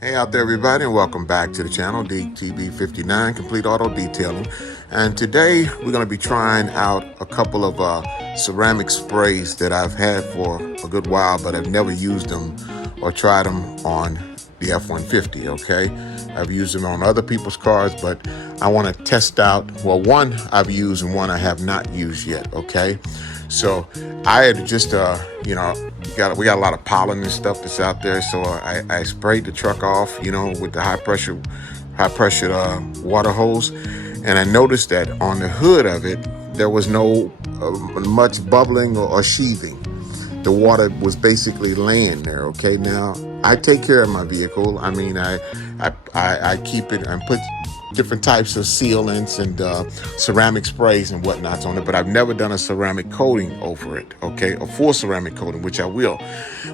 Hey out there everybody, and welcome back to the channel, DTB59 Complete Auto Detailing. And today we're going to be trying out a couple of ceramic sprays that I've had for a good while, but I've never used them or tried them on the F150, okay? I've used them on other people's cars, but I want to test out, well, one I've used and one I have not used yet, okay? So I had just, we got a lot of pollen and stuff that's out there. So I sprayed the truck off, with the high pressure water hose. And I noticed that on the hood of it, there was no much bubbling or sheathing. The water was basically laying there. Okay. Now I take care of my vehicle. I mean, I keep it and put different types of sealants and ceramic sprays and whatnots on it, but I've never done a ceramic coating over it, okay? A full ceramic coating, which I will.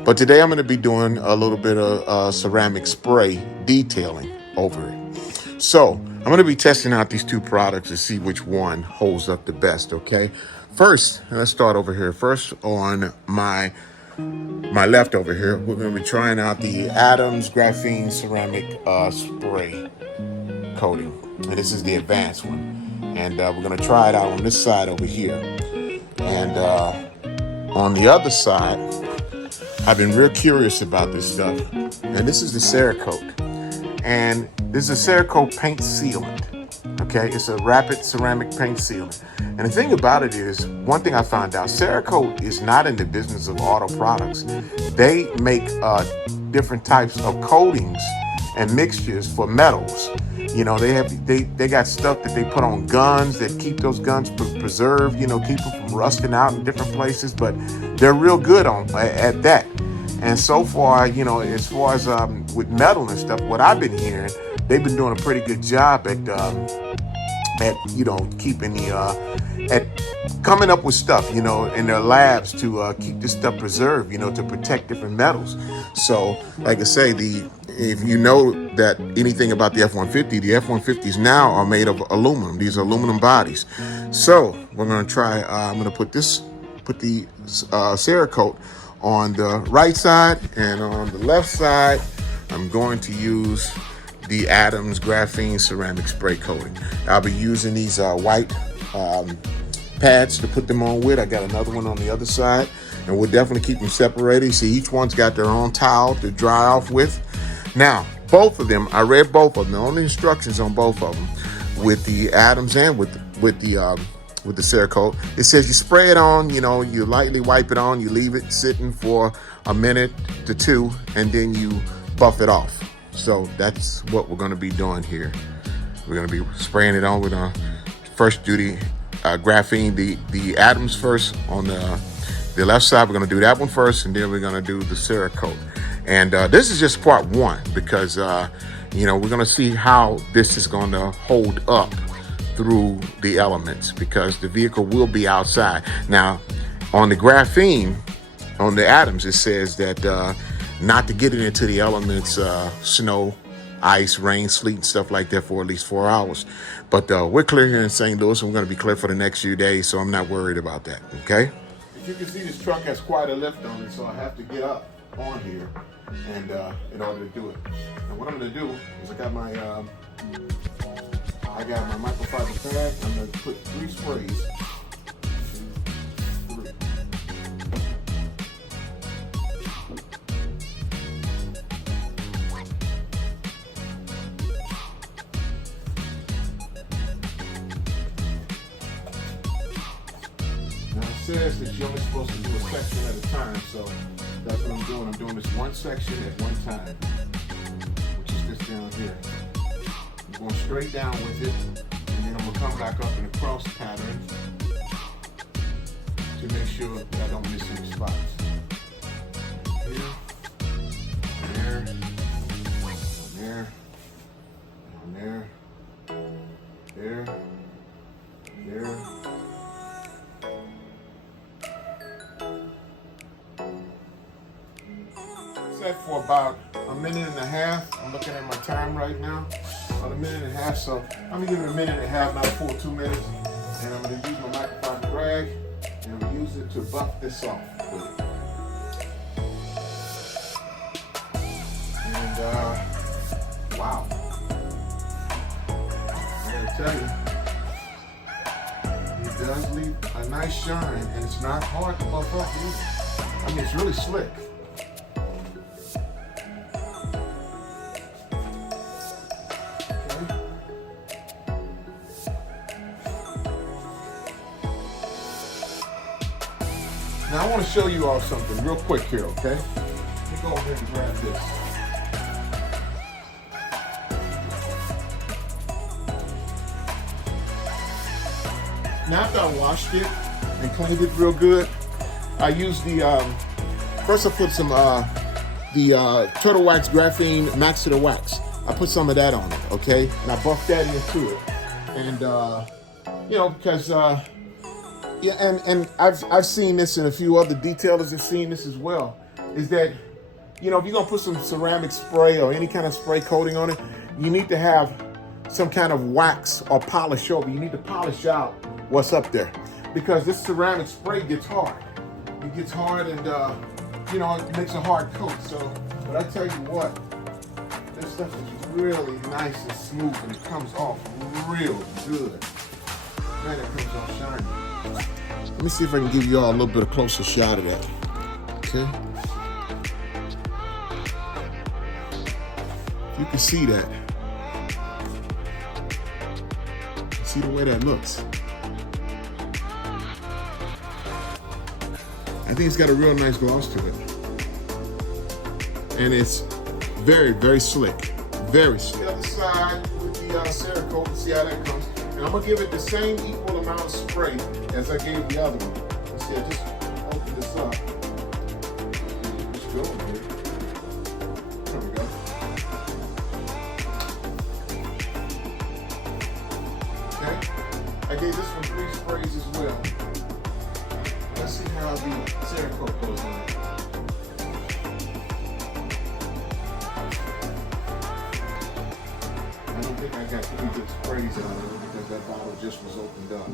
But today I'm going to be doing a little bit of ceramic spray detailing over it. So I'm going to be testing out these two products to see which one holds up the best, okay? First, let's start over here. First, on my left over here, we're going to be trying out the Adams Graphene Ceramic Spray coating, and this is the advanced one, and we're going to try it out on this side over here. And on the other side, I've been real curious about this stuff, and this is the Cerakote, and this is a Cerakote paint sealant. Okay, it's a rapid ceramic paint sealant. And the thing about it is, one thing I found out, Cerakote is not in the business of auto products. They make different types of coatings and mixtures for metals. They got stuff that they put on guns that keep those guns preserved, keep them from rusting out in different places, but they're real good at that. And so far, as far as with metal and stuff, what I've been hearing, they've been doing a pretty good job at keeping at coming up with stuff, in their labs to keep this stuff preserved, to protect different metals. So, like I say, if you know that anything about the F-150, the F-150s now are made of aluminum. These are aluminum bodies. So we're going to try, I'm going to put the Cerakote on the right side, and on the left side, I'm going to use the Adams Graphene Ceramic Spray Coating. I'll be using these white pads to put them on with. I got another one on the other side, and we'll definitely keep them separated. See, each one's got their own towel to dry off with. Now, both of them, I read both of them, on the instructions on both of them, with the Adams and with the Cerakote. It says you spray it on, you lightly wipe it on, you leave it sitting for a minute to two, and then you buff it off. So that's what we're going to be doing here. We're going to be spraying it on with first duty graphene, the Adams first on the left side. We're going to do that one first, and then we're going to do the Cerakote. And this is just part one, because we're going to see how this is going to hold up through the elements, because the vehicle will be outside. Now, on the graphene, on the Adams, it says that not to get it into the elements, snow, ice, rain, sleet, and stuff like that for at least 4 hours. But we're clear here in St. Louis, and we're going to be clear for the next few days, so I'm not worried about that, okay? As you can see, this truck has quite a lift on it, so I have to get up on here and in order to do it. Now what I'm going to do is I got my microfiber pad. I'm going to put 3 sprays. Says that you're only supposed to do a section at a time, so that's what I'm doing. I'm doing this one section at one time, which is this down here. I'm going straight down with it, and then I'm going to come back up in a cross pattern to make sure that I don't miss any spots. Here, there, there, there, there, there. Set for about a minute and a half. I'm looking at my time right now. About a minute and a half, so I'm gonna give it a minute and a half, not a full 2 minutes. And I'm gonna use my microfiber rag, and I'm gonna use it to buff this off with it. And Wow. I gotta tell you, it does leave a nice shine, and it's not hard to buff up either. I mean, it's really slick. Okay. Now I want to show you all something real quick here, okay? Let me go over here and grab this. Now after I washed it and cleaned it real good, I used the, first I put some, the Turtle Wax Graphene Max to the Wax. I put some of that on it, okay? And I buffed that into it. And, you know, because, yeah, and I've seen this, and a few other detailers have seen this as well, is that, you know, if you're gonna put some ceramic spray or any kind of spray coating on it, you need to have some kind of wax or polish over. You need to polish out what's up there, because this ceramic spray gets hard. It gets hard, and you know, it makes a hard coat. So, but I tell you what, this stuff is really nice and smooth, and it comes off real good. Man, it comes off shiny. Let me see if I can give you all a little bit of closer shot of that. Okay. You can see that. See the way that looks. I think it's got a real nice gloss to it. And it's very, very slick. Very slick. The other side with the Cerakote, see how that comes. And I'm gonna give it the same equal amount of spray as I gave the other one. Let's see, I just open this up. Just go here. There we go. Okay. I gave this one 3 sprays as well. Let's see how the Cerakote goes on. I don't think I got 3 good sprays out of it because that bottle just was opened up.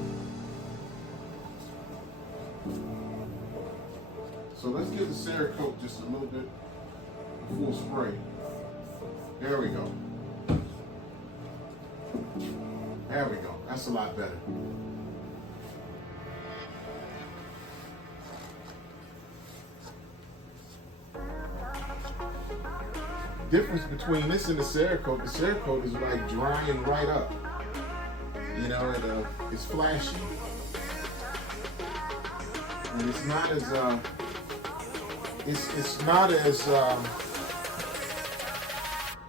So let's give the Cerakote just a little bit of full spray. There we go. There we go. That's a lot better. Difference between this and the Cerakote is like drying right up. You know, it's flashy. And it's not as, it's not as,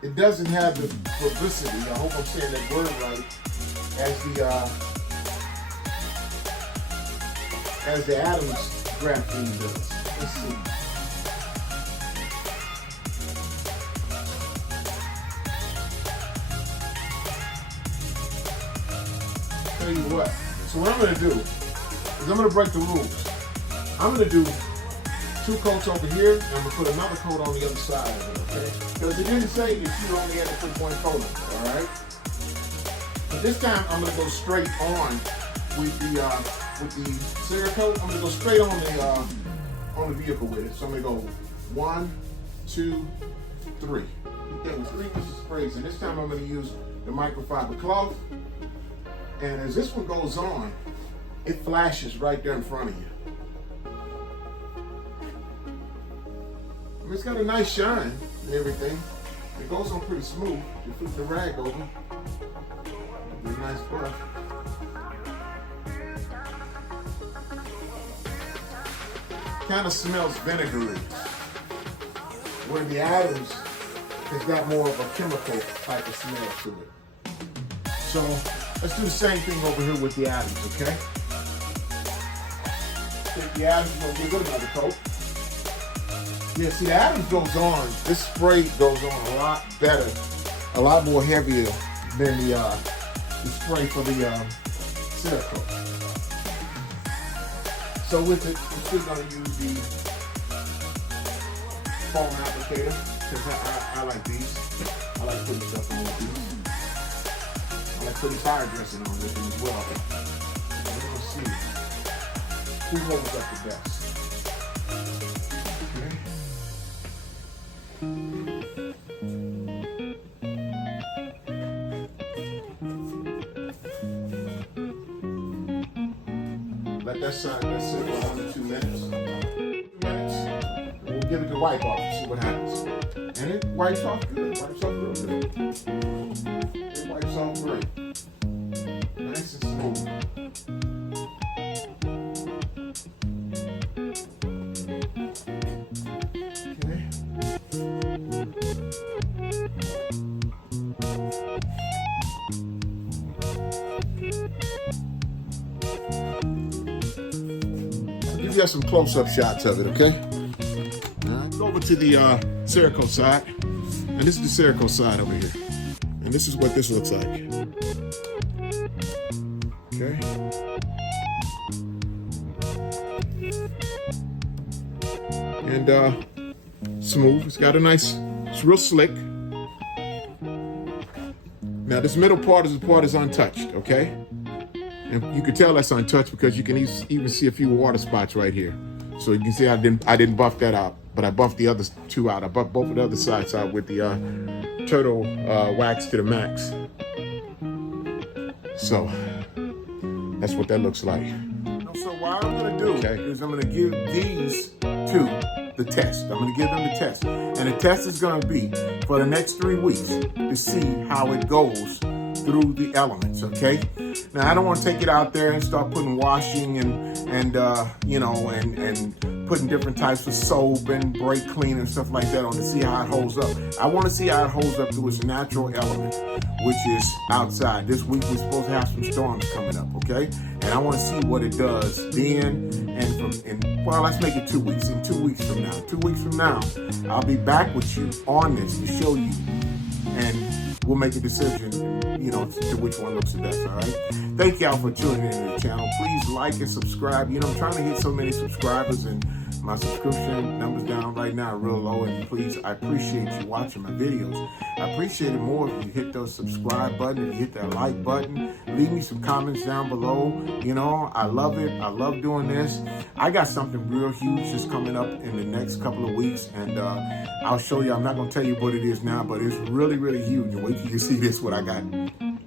it doesn't have the publicity, I hope I'm saying that word right, as the Adams graphene does. Let's see. Tell you what. So what I'm going to do is I'm going to break the rules. I'm going to do 2 coats over here, and I'm going to put another coat on the other side of it, okay? Because it didn't say that you only had to put 1 coat on it, all right? But this time I'm going to go straight on with the Cerakote. I'm going to go straight on the vehicle with it. So I'm going to go 1, 2, 3. That was 3 pieces of sprays, and this time I'm going to use the microfiber cloth. And as this one goes on, it flashes right there in front of you. I mean, it's got a nice shine and everything. It goes on pretty smooth. You flip the rag over. It's a nice brush. Kind of smells vinegary. Where the Adams has got more of a chemical type of smell to it. So let's do the same thing over here with the Adams, okay? Take the Adams, we'll give it another coat. Yeah, see, the Adams goes on, this spray goes on a lot better, a lot more heavier than the spray for the Cerakote. So with it, I'm still going to use the foam applicator, because I like these. I like putting stuff on with these. I like putting fire dressing on with them as well. Let's see who holds up the best. Okay. let's sit for 1 to 2 minutes. 2 minutes. We'll give it the wipe off and see what happens. And it wipes off good. It wipes off real good. It wipes off great. Nice and smooth. Okay. I'll give you some close-up shots of it, okay? Go over to the Cerakote side. And this is the Cerakote side over here. And this is what this looks like. Okay. And smooth. It's got a nice, it's real slick. Now this middle part is the part that's untouched, okay? And you can tell that's untouched because you can even see a few water spots right here. So you can see I didn't buff that out, but I buffed the other two out. I buffed both of the other sides out with the turtle wax to the max. So that's what that looks like. So what I'm gonna do is I'm gonna give these two the test. I'm gonna give them the test. And the test is gonna be for the next 3 weeks to see how it goes through the elements, okay? Now I don't want to take it out there and start putting washing and putting different types of soap and brake clean and stuff like that on to see how it holds up. I want to see how it holds up through its natural element, which is outside. This week we're supposed to have some storms coming up, okay? And I want to see what it does then well, let's make it 2 weeks. In 2 weeks from now. 2 weeks from now, I'll be back with you on this to show you, and we'll make a decision, to which one looks the best, all right? Thank y'all for tuning in to the channel. Please like and subscribe. I'm trying to hit so many subscribers, and my subscription numbers down right now are real low, and please, I appreciate you watching my videos. I appreciate it more if you hit the subscribe button, if you hit that like button, leave me some comments down below. I love it. I love doing this. I got something real huge that's coming up in the next couple of weeks, and I'll show you. I'm not going to tell you what it is now, but it's really, really huge. And wait till you see this, what I got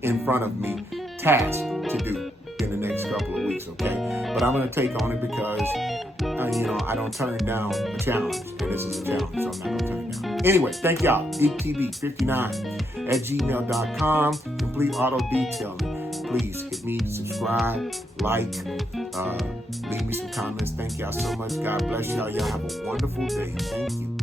in front of me, tasked to do in the next couple of weeks, okay? But I'm going to take on it because, I don't turn down a challenge, and this is a challenge, so I'm not going to turn it down. Anyway, thank y'all. DeepTV59@gmail.com, complete auto detailing. Please hit me, subscribe, like, leave me some comments. Thank y'all so much. God bless y'all. Y'all have a wonderful day. Thank you.